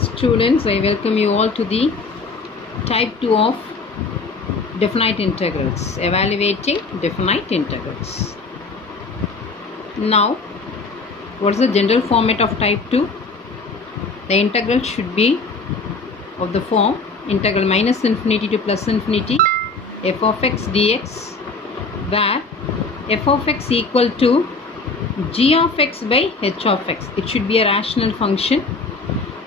Students, I welcome you all to the type 2 of definite integrals, evaluating definite integrals. Now, what is the general format of type 2? The integral should be of the form integral minus infinity to plus infinity f of x dx, where f of x equal to g of x by h of x. It should be a rational function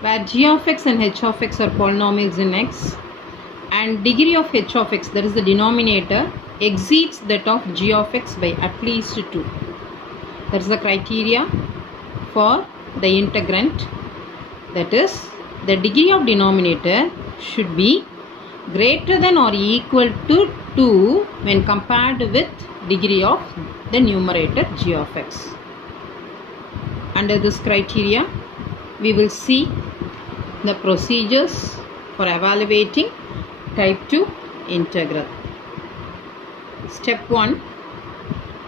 where g of x and h of x are polynomials in x, and degree of h of x, that is the denominator, exceeds that of g of x by at least 2. That is the criteria for the integrand. That is, the degree of denominator should be greater than or equal to 2 when compared with degree of the numerator g of x. Under this criteria, we will see the procedures for evaluating type 2 integral. Step 1.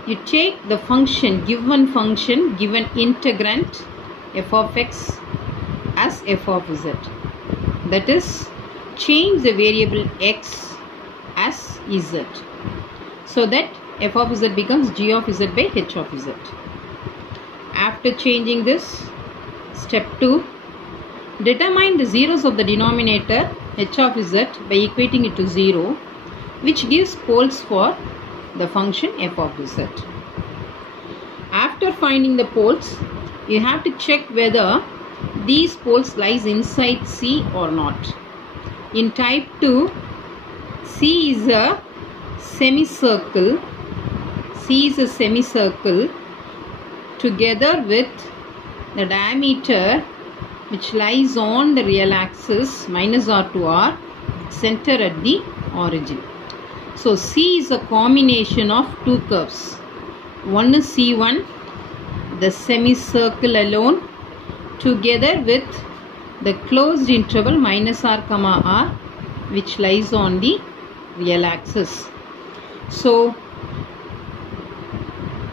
You take the given integrand f of x as f of z. That is, change the variable x as z, so that f of z becomes g of z by h of z. After changing this, step 2, determine the zeros of the denominator h of z by equating it to 0, which gives poles for the function f of z. After finding the poles, you have to check whether these poles lies inside C or not. In type 2, C is a semicircle. C is a semicircle together with the diameter which lies on the real axis minus r to r, center at the origin. So C is a combination of two curves. One is C1, the semicircle alone, together with the closed interval minus r comma r, which lies on the real axis. So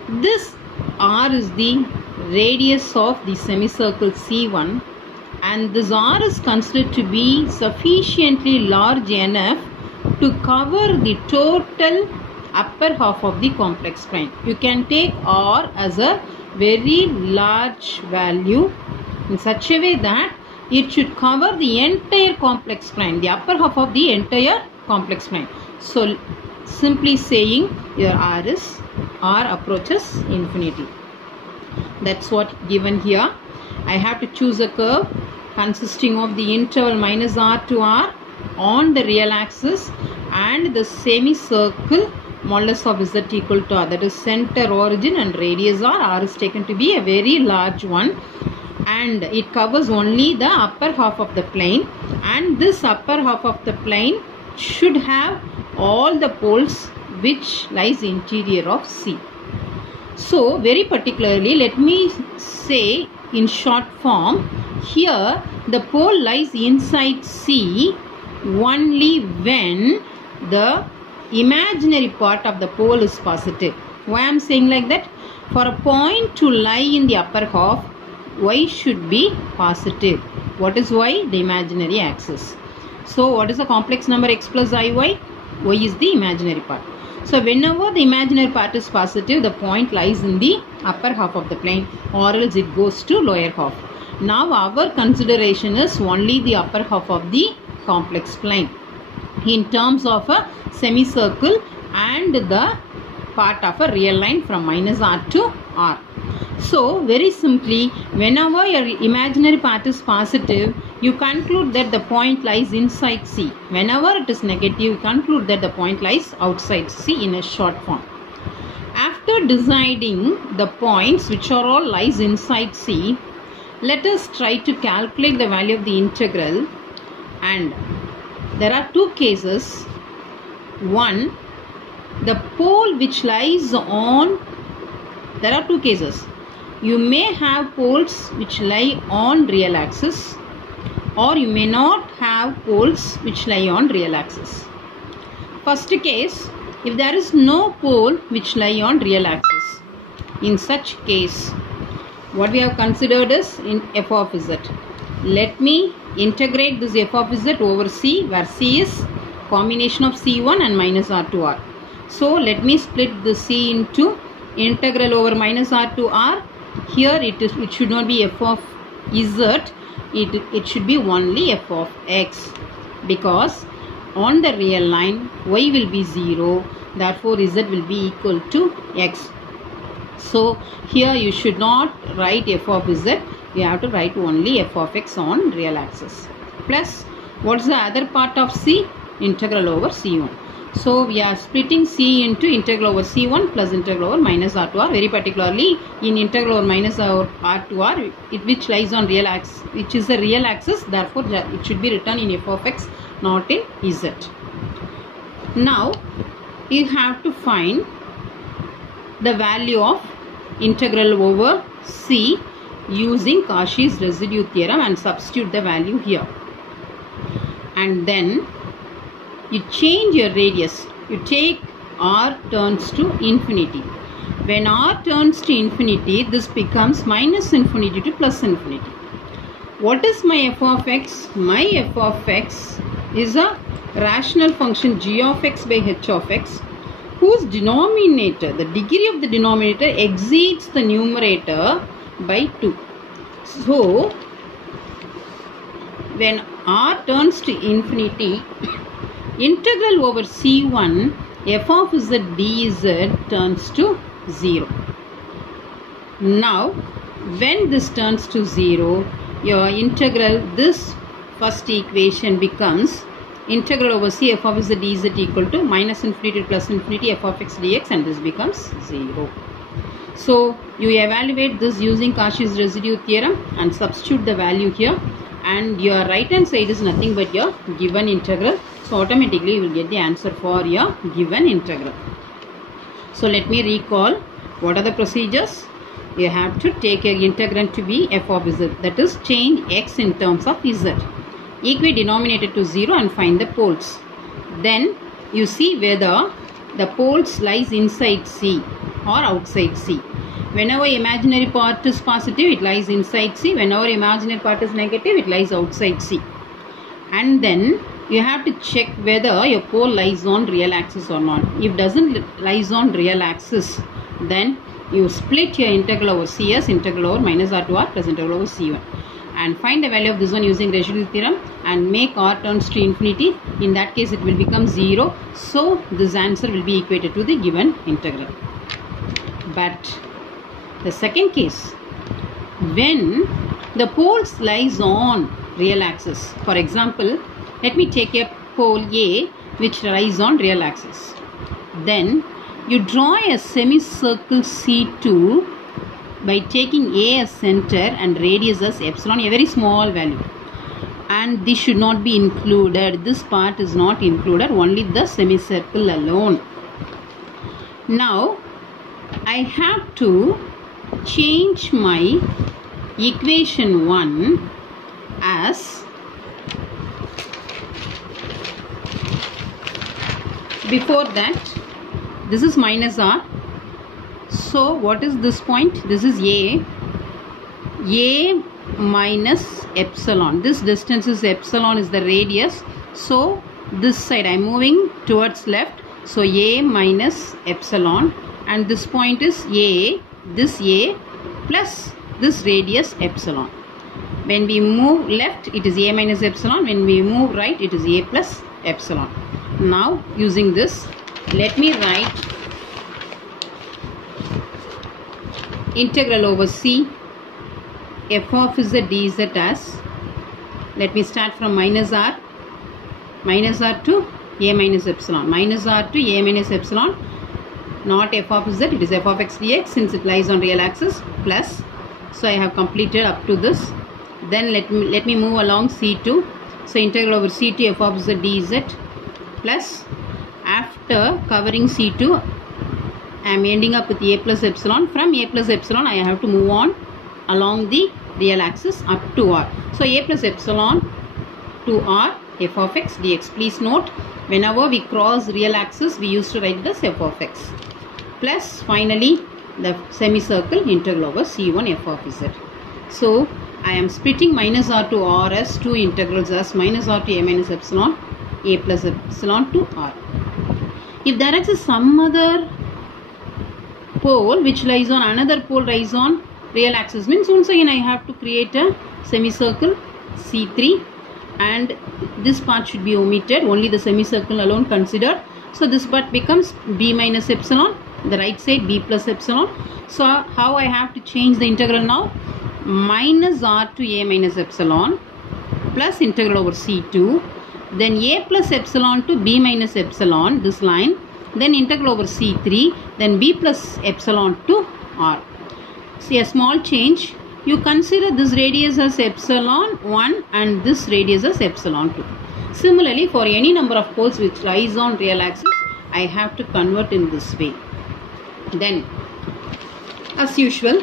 this r is the radius of the semicircle C1, and this r is considered to be sufficiently large enough to cover the total upper half of the complex plane. You can take r as a very large value in such a way that it should cover the entire complex plane, the upper half of the entire complex plane. So simply saying your r approaches infinity. That's what given here. I have to choose a curve consisting of the interval minus r to r on the real axis and the semicircle modulus of z equal to r, that is center, origin and radius r. R is taken to be a very large one, and it covers only the upper half of the plane, and this upper half of the plane should have all the poles which lies interior of C. So very particularly, let me say in short form, here the pole lies inside C only when the imaginary part of the pole is positive. Why I am saying like that? For a point to lie in the upper half, y should be positive. What is y? The imaginary axis. So what is the complex number x plus iy? Y is the imaginary part. So whenever the imaginary part is positive, the point lies in the upper half of the plane, or else it goes to lower half. Now our consideration is only the upper half of the complex plane in terms of a semicircle and the part of a real line from minus r to r. So very simply, whenever your imaginary part is positive, you conclude that the point lies inside C. Whenever it is negative, you conclude that the point lies outside C in a short form. After deciding the points which are all lies inside C, let us try to calculate the value of the integral, and there are two cases. One, the pole which lies on, there are two cases. You may have poles which lie on real axis, or you may not have poles which lie on real axis. First case, if there is no pole which lie on real axis, in such case, what we have considered is in f of z. let me integrate this f of z over c, where c is combination of c1 and minus r to r. So let me split the c into integral over minus r to r. Here it should not be f of z, it should be only f of x, because on the real line y will be 0, therefore z will be equal to x. So here you should not write f of z, you have to write only f of x on real axis. Plus, what's the other part of c? Integral over c1. So we are splitting c into integral over c1 plus integral over minus r to r. Very particularly in integral over minus r to r, which lies on real axis, which is the real axis, therefore it should be written in f of x, not in z. Now you have to find the value of integral over c using Cauchy's residue theorem and substitute the value here. And then you change your radius. You take r turns to infinity. When r turns to infinity, this becomes minus infinity to plus infinity. What is my f of x? My f of x is a rational function g of x by h of x, whose denominator, the degree of the denominator, exceeds the numerator by 2. So when r turns to infinity, integral over c1 f of z dz turns to 0. Now when this turns to 0, your integral, this first equation becomes integral over c f of z dz equal to minus infinity to plus infinity f of x dx, and this becomes 0. So you evaluate this using Cauchy's residue theorem and substitute the value here, and your right hand side is nothing but your given integral. So automatically you will get the answer for your given integral. So let me recall what are the procedures. You have to take your integrand to be f of z, that is change x in terms of z. Equate denominator to 0 and find the poles. Then you see whether the poles lies inside C or outside C. Whenever imaginary part is positive, it lies inside C. Whenever imaginary part is negative, it lies outside C. And then you have to check whether your pole lies on real axis or not. If doesn't lies on real axis, then you split your integral over C as integral over minus r to r plus integral over C1. And find the value of this one using residual theorem and make r turns to infinity. In that case it will become 0. So this answer will be equated to the given integral. But the second case, when the poles lies on real axis, for example, let me take a pole A which lies on real axis. Then you draw a semicircle C2 by taking A as center and radius as epsilon, a very small value. And this should not be included. This part is not included, only the semicircle alone. Now I have to change my equation 1 as, before that, this is minus r. So what is this point? This is A minus epsilon. This distance is epsilon, is the radius. So this side I am moving towards left. So A minus epsilon, and this point is A, this A plus this radius epsilon. When we move left, it is A minus epsilon. When we move right, it is A plus epsilon. Now using this, let me write integral over C f of z dz as, let me start from minus r to A minus epsilon, minus r to A minus epsilon, not f of z, it is f of x dx since it lies on real axis, plus, so I have completed up to this. Then let me move along C2, so integral over C2 f of z dz, plus after covering C2 I am ending up with A plus epsilon. From A plus epsilon I have to move on along the real axis up to r. So A plus epsilon to r f of x dx. Please note, whenever we cross real axis we used to write this f of x. Plus finally the semicircle integral over C1 f of z. So I am splitting minus r to r as two integrals as minus r to a minus epsilon, a plus epsilon to r. If there is some other pole which lies on another pole lies on real axis, means once again I have to create a semicircle C3, and this part should be omitted, only the semicircle alone considered. So this part becomes b minus epsilon, the right side b plus epsilon. So how I have to change the integral now? Minus r to a minus epsilon plus integral over c2, then a plus epsilon to b minus epsilon, this line, then integral over c3, then b plus epsilon to r. See, a small change. You consider this radius as epsilon 1 and this radius as epsilon 2. Similarly, for any number of poles which lies on real axis, I have to convert in this way. Then, as usual,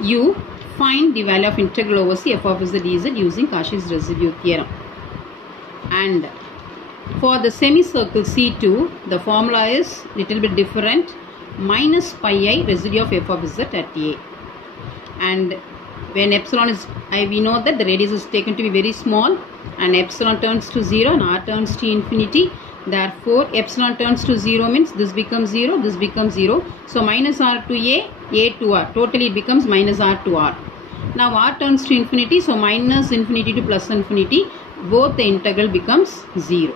you find the value of integral over c f of z dz using Cauchy's residue theorem. And for the semicircle C2, the formula is little bit different. Minus pi I residue of f of z at a. And when epsilon is I, we know that the radius is taken to be very small, and epsilon turns to 0 and r turns to infinity. Therefore, epsilon turns to 0 means this becomes 0, this becomes 0. So minus r to a to r. Totally it becomes minus r to r. Now r turns to infinity, so minus infinity to plus infinity, both the integral becomes 0.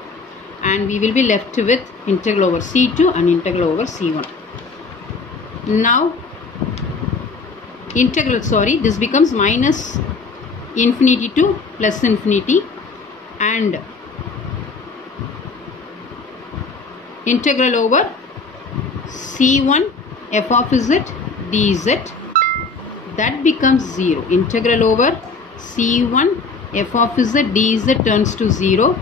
And we will be left with integral over c2 and integral over c1. Now, this becomes minus infinity to plus infinity, and integral over c1 f of z dz, that becomes 0. Integral over c1 f of z dz turns to 0,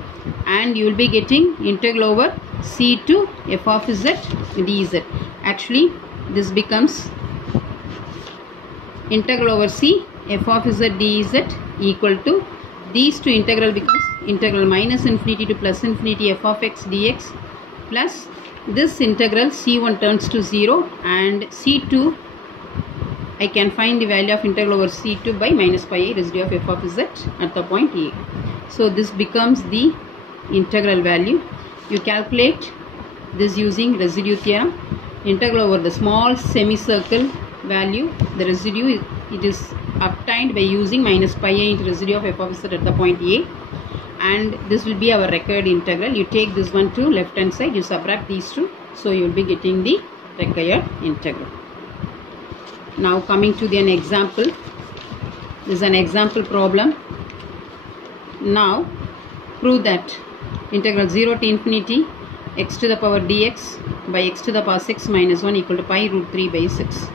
and you will be getting integral over c2 f of z dz. Actually, this becomes integral over c f of z dz equal to, these two integral becomes integral minus infinity to plus infinity f of x dx, plus this integral c1 turns to 0, and c2 I can find the value of integral over c2 by minus pi I residue of f of z at the point a. So this becomes the integral value. You calculate this using residue theorem. Integral over the small semicircle value, the residue, it is obtained by using minus pi I into residue of f of z at the point a, and this will be our required integral. You take this one to left hand side, you subtract these two, so you will be getting the required integral. Now coming to an example. This is an example problem. Now prove that integral 0 to infinity x to the power dx by x to the power 6 minus 1 equal to pi root 3 by 6.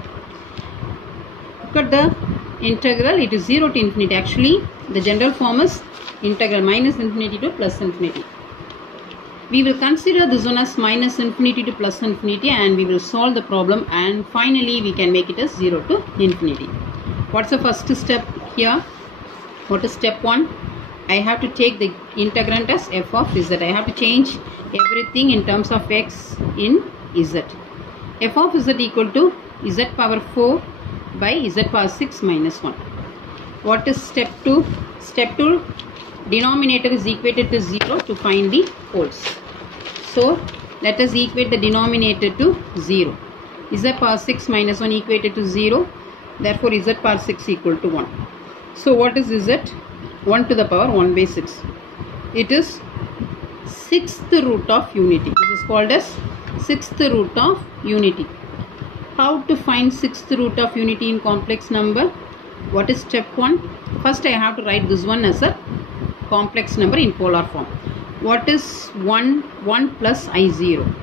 Look at the integral, it is 0 to infinity. Actually, the general form is integral minus infinity to plus infinity. We will consider this one as minus infinity to plus infinity, and we will solve the problem, and finally we can make it as 0 to infinity. What's the first step here? What is step 1? I have to take the integrand as f of z. I have to change everything in terms of x in z. F of z equal to z power 4 by z power 6 minus 1. What is step 2? Step 2, denominator is equated to 0 to find the poles. So let us equate the denominator to 0. Z power 6 minus 1 equated to 0. Therefore z power 6 equal to 1. So what is z? 1 to the power 1 by 6. It is 6th root of unity. This is called as 6th root of unity. How to find 6th root of unity in complex number? What is step 1? First I have to write this one as a complex number in polar form. What is 1 plus I0?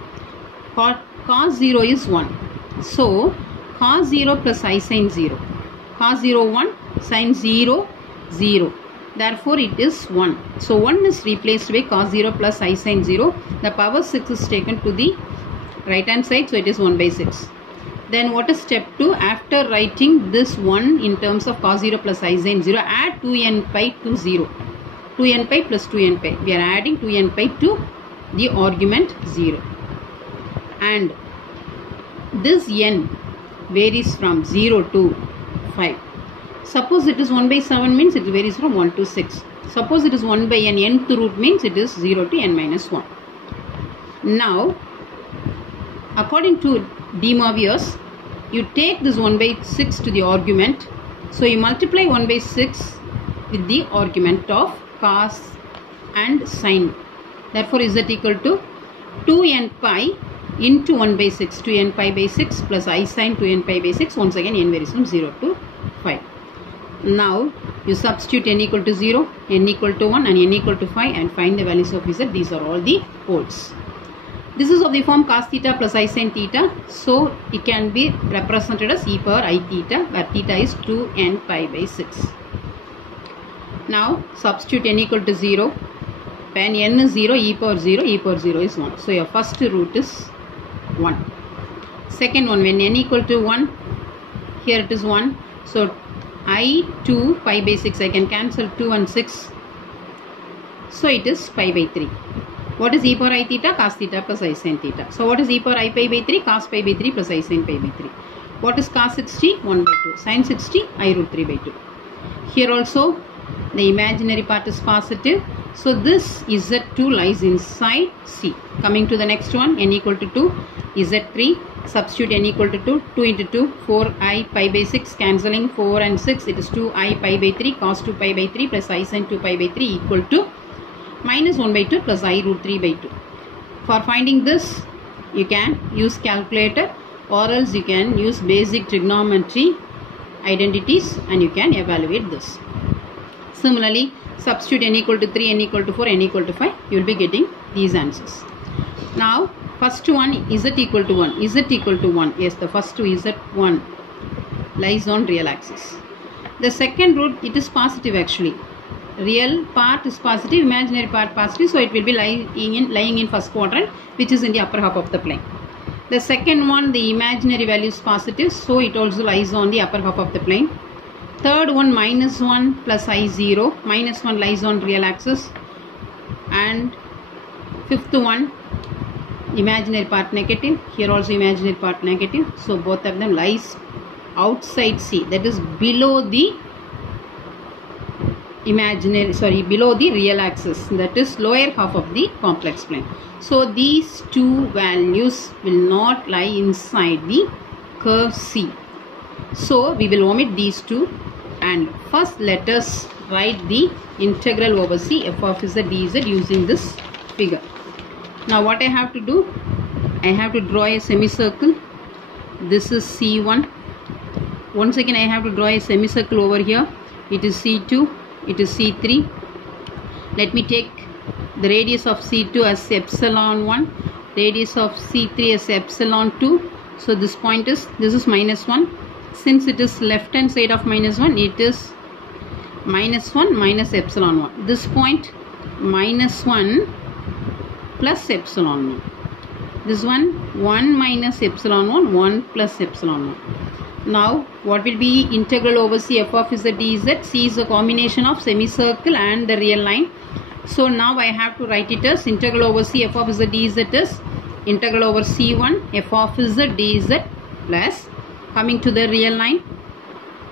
Cos 0 is 1. So cos 0 plus I sin 0. Cos 0 1, sin 0 0. Therefore it is 1. So 1 is replaced by cos 0 plus I sin 0. The power 6 is taken to the right hand side, so it is 1 by 6. Then what is step 2? After writing this 1 in terms of cos 0 plus I sin 0, add 2n pi to 0. 2n pi plus 2n pi. We are adding 2n pi to the argument 0. And this n varies from 0 to 5. Suppose it is 1 by 7 means it varies from 1 to 6. Suppose it is 1 by n nth root means it is 0 to n minus 1. Now, according to De Moivre's, you take this 1 by 6 to the argument. So you multiply 1 by 6 with the argument of cos and sine. Therefore, z equal to 2n pi into 1 by 6, 2n pi by 6 plus I sine 2n pi by 6. Once again, n varies from 0 to 5. Now, you substitute n equal to 0, n equal to 1 and n equal to 5 and find the values of z. These are all the poles. This is of the form cos theta plus I sin theta. So, it can be represented as e power I theta, where theta is 2n pi by 6. Now, substitute n equal to 0. When n is 0, e power 0 is 1. So, your first root is 1. Second one, when n equal to 1, here it is 1. So, I 2 pi by 6, I can cancel 2 and 6. So, it is pi by 3. What is e power I theta? Cos theta plus I sin theta. So, what is e power I pi by 3? Cos pi by 3 plus I sin pi by 3. What is cos 60? 1 by 2. Sin 60? I root 3 by 2. Here also, the imaginary part is positive. So, this Z2 lies inside C. Coming to the next one, n equal to 2, Z3. Substitute n equal to 2. 2 into 2, 4i pi by 6. Cancelling 4 and 6, it is 2i pi by 3. Cos 2 pi by 3 plus I sin 2 pi by 3 equal to minus 1 by 2 plus I root 3 by 2. For finding this, you can use calculator or else you can use basic trigonometry identities and you can evaluate this. Similarly, substitute n equal to 3, n equal to 4, n equal to 5, you will be getting these answers. Now, first one, z equal to 1. Z equal to 1. Yes, the first two z1 lies on real axis. The second root, it is positive actually. Real part is positive, imaginary part positive, so it will be lying in first quadrant, which is in the upper half of the plane. The second one, the imaginary value is positive, so it also lies on the upper half of the plane. Third one, minus 1 plus I0, minus 1 lies on real axis. And fifth one, imaginary part negative, here also imaginary part negative, so both of them lies outside C, that is below the below the real axis, that is lower half of the complex plane. So these two values will not lie inside the curve C. So we will omit these two and first let us write the integral over C f of z dz using this figure. Now what I have to do? I have to draw a semicircle. This is C1. Once again I have to draw a semicircle over here. It is C2. It is C3. Let me take the radius of C2 as epsilon 1, radius of C3 as epsilon 2. So this is minus 1. Since it is left hand side of minus 1, it is minus 1 minus epsilon 1. This point minus 1 plus epsilon 1. This one 1 minus epsilon 1, 1 plus epsilon 1. Now, what will be integral over C f of z dz? C is a combination of semicircle and the real line. So, now I have to write it as integral over C f of z dz is integral over C1 f of z dz plus, coming to the real line,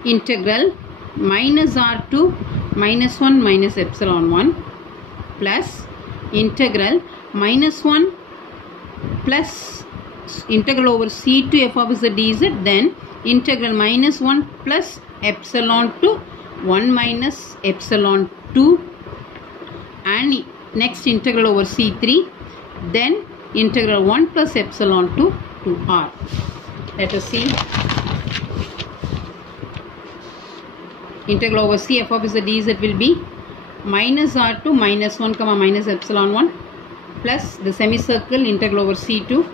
integral minus R2 minus 1 minus epsilon 1 plus integral minus 1 plus integral over C2 f of z dz, then integral minus 1 plus epsilon to 1 minus epsilon 2 and next integral over C3, then integral 1 plus epsilon to R. Let us see. Integral over C f of z dz will be minus R2 minus 1 comma minus epsilon 1 plus the semicircle integral over C2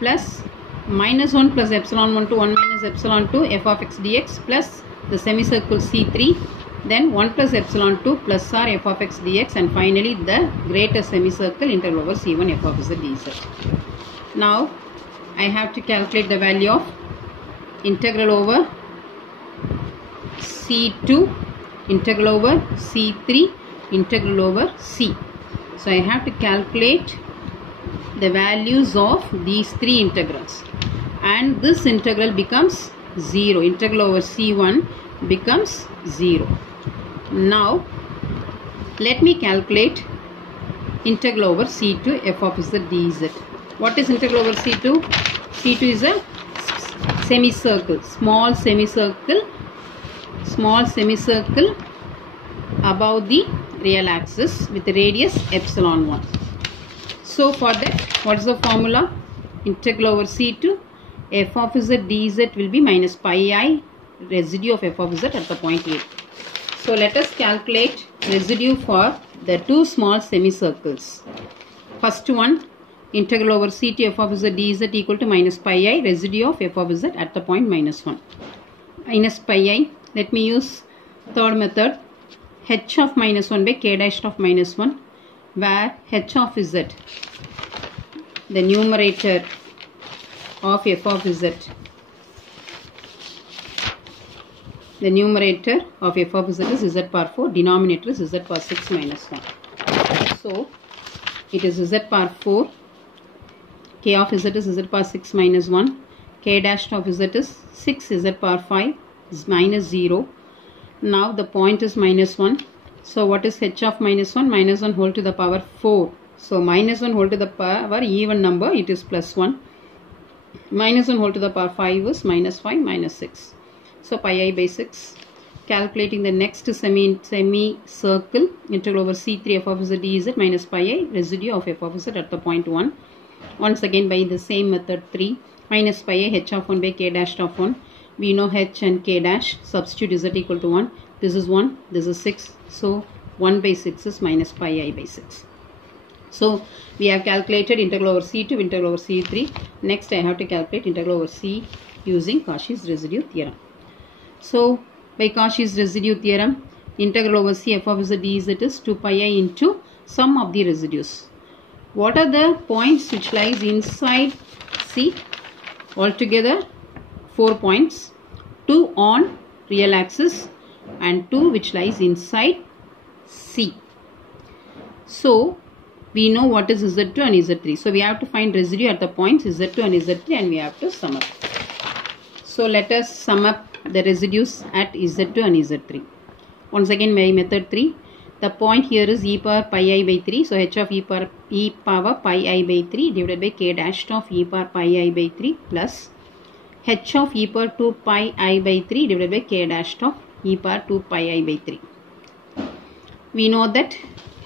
plus minus 1 plus epsilon 1 to 1 minus epsilon 2 f of x dx plus the semicircle C3, then 1 plus epsilon 2 plus r f of x dx, and finally the greater semicircle integral over C1 f of z dz. Now I have to calculate the value of integral over C2, integral over C3, integral over C. So I have to calculate the values of these three integrals, and this integral becomes 0. Integral over C1 becomes 0. Now let me calculate integral over C2 f of z dz. What is integral over C2? C2 is a semicircle, small semicircle above the real axis with the radius epsilon 1. So for that, what is the formula? Integral over C2 f of z dz will be minus pi I residue of f of z at the point A. So let us calculate residue for the two small semicircles. First one, integral over C2 f of z dz equal to minus pi I residue of f of z at the point minus 1. Minus pi I, let me use third method, h of minus 1 by k dash of minus 1, where h of z, the numerator of f of z, the numerator of f of z is z power 4, denominator is z power 6 minus 1. So it is z power 4, k of z is z power 6 minus 1, k dash of z is 6 z power 5 is minus 0. Now the point is minus 1. So what is h of minus 1? Minus 1 whole to the power 4. So minus 1 whole to the power even number, it is plus 1. Minus 1 whole to the power 5 is minus 5 minus 6. So pi I by 6. Calculating the next semicircle, integral over C3 f of z dz minus pi I residue of f of z at the point 1. Once again by the same method 3, minus pi I h of 1 by k dash of 1. We know h and k dash, substitute z equal to 1. This is 1, this is 6. So 1 by 6 is minus pi I by 6. So we have calculated integral over C2, integral over C3. Next I have to calculate integral over C using Cauchy's residue theorem. So by Cauchy's residue theorem, integral over C f of z dz is 2 pi I into sum of the residues. What are the points which lies inside C? Altogether 4 points, 2 on real axis and 2 which lies inside C. So we know what is Z2 and Z3. So we have to find residue at the points Z2 and Z3 and we have to sum up. So let us sum up the residues at Z2 and Z3. Once again by method 3. The point here is e power pi I by 3. So h of e power pi I by 3 divided by k dash of e power pi I by 3 plus h of e power 2 pi I by 3 divided by k dash of e power 2 pi I by 3. We know that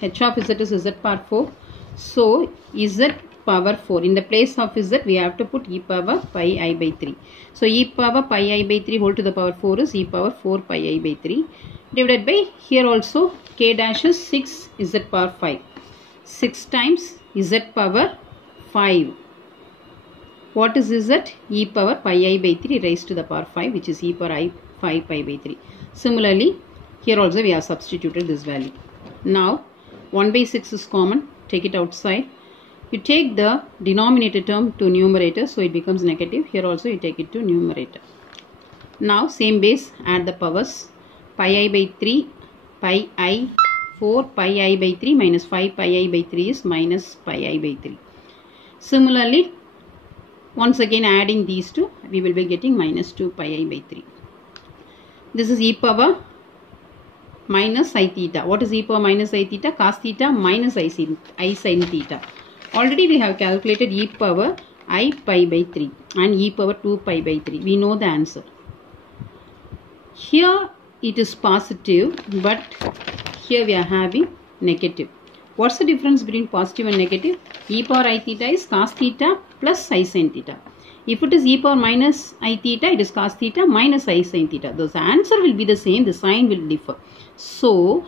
h of z is z power 4. So z power 4. In the place of z we have to put e power pi I by 3. So e power pi I by 3 whole to the power 4 is e power 4 pi I by 3 divided by, here also k dash is 6 z power 5. 6 times z power 5. What is z? E power pi I by 3 raised to the power 5, which is e power I 5 pi by 3. Similarly, here also we have substituted this value. Now 1 by 6 is common. Take it outside. You take the denominator term to numerator, so it becomes negative. Here also you take it to numerator. Now same base, add the powers. Pi I by 3, pi I 4 pi I by 3 minus 5 pi I by 3 is minus pi I by 3. Similarly, once again adding these two, we will be getting minus 2 pi I by 3. This is e power minus I theta. What is e power minus I theta? Cos theta minus I sin theta. Already we have calculated e power I pi by 3 and e power 2 pi by 3. We know the answer. Here it is positive, but here we are having negative. What's the difference between positive and negative? E power I theta is cos theta plus I sin theta. If it is e power minus I theta, it is cos theta minus I sin theta. The answer will be the same, the sign will differ. So,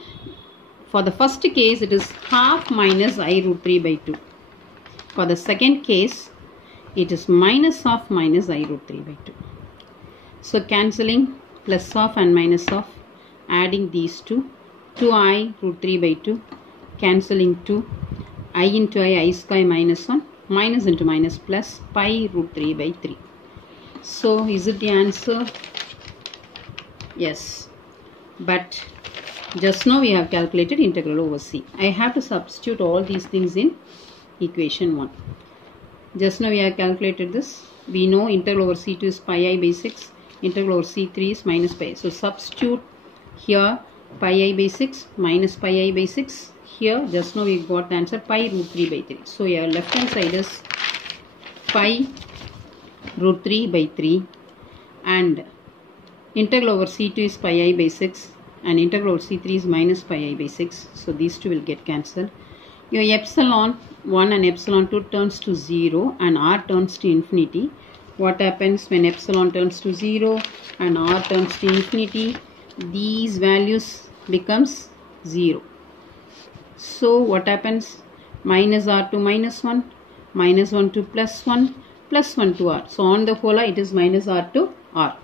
for the first case, it is half minus I root 3 by 2. For the second case, it is minus of minus I root 3 by 2. So, cancelling plus of and minus of, adding these two, 2I root 3 by 2, cancelling 2, I into I square minus 1, minus into minus plus, pi root 3 by 3. So, is it the answer? Yes. But just now we have calculated integral over C. I have to substitute all these things in equation 1. Just now we have calculated this. We know integral over C2 is pi I by 6. Integral over C3 is minus pi. So substitute Here pi I by 6 minus pi I by 6. Here just now we got the answer pi root 3 by 3. So your left hand side is pi root 3 by 3 and integral over C2 is pi I by 6 and integral over C3 is minus pi I by 6. So these two will get cancelled. Your epsilon 1 and epsilon 2 turns to 0 and r turns to infinity. What happens when epsilon turns to 0 and r turns to infinity? These values becomes 0. So what happens? Minus r to minus 1, minus 1 to plus 1, plus 1 to r. So on the whole it is minus r to r.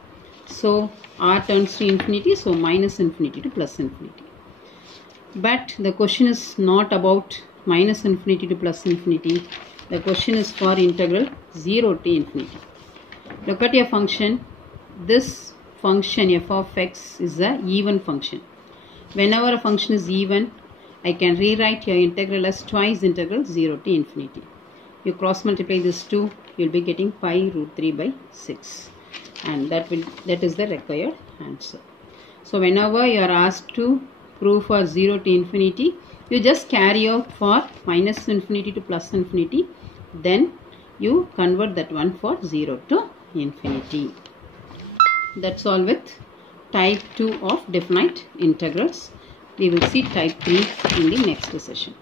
So r turns to infinity, so minus infinity to plus infinity. But the question is not about minus infinity to plus infinity. The question is for integral 0 to infinity. Look at your function. This function f of x is a even function. Whenever a function is even, I can rewrite your integral as twice integral 0 to infinity. You cross multiply this 2, you will be getting pi root 3 by 6. And that is the required answer. So whenever you are asked to prove for 0 to infinity, you just carry out for minus infinity to plus infinity, then you convert that one for 0 to infinity. That's all with type 2 of definite integrals. We will see type 3 in the next session.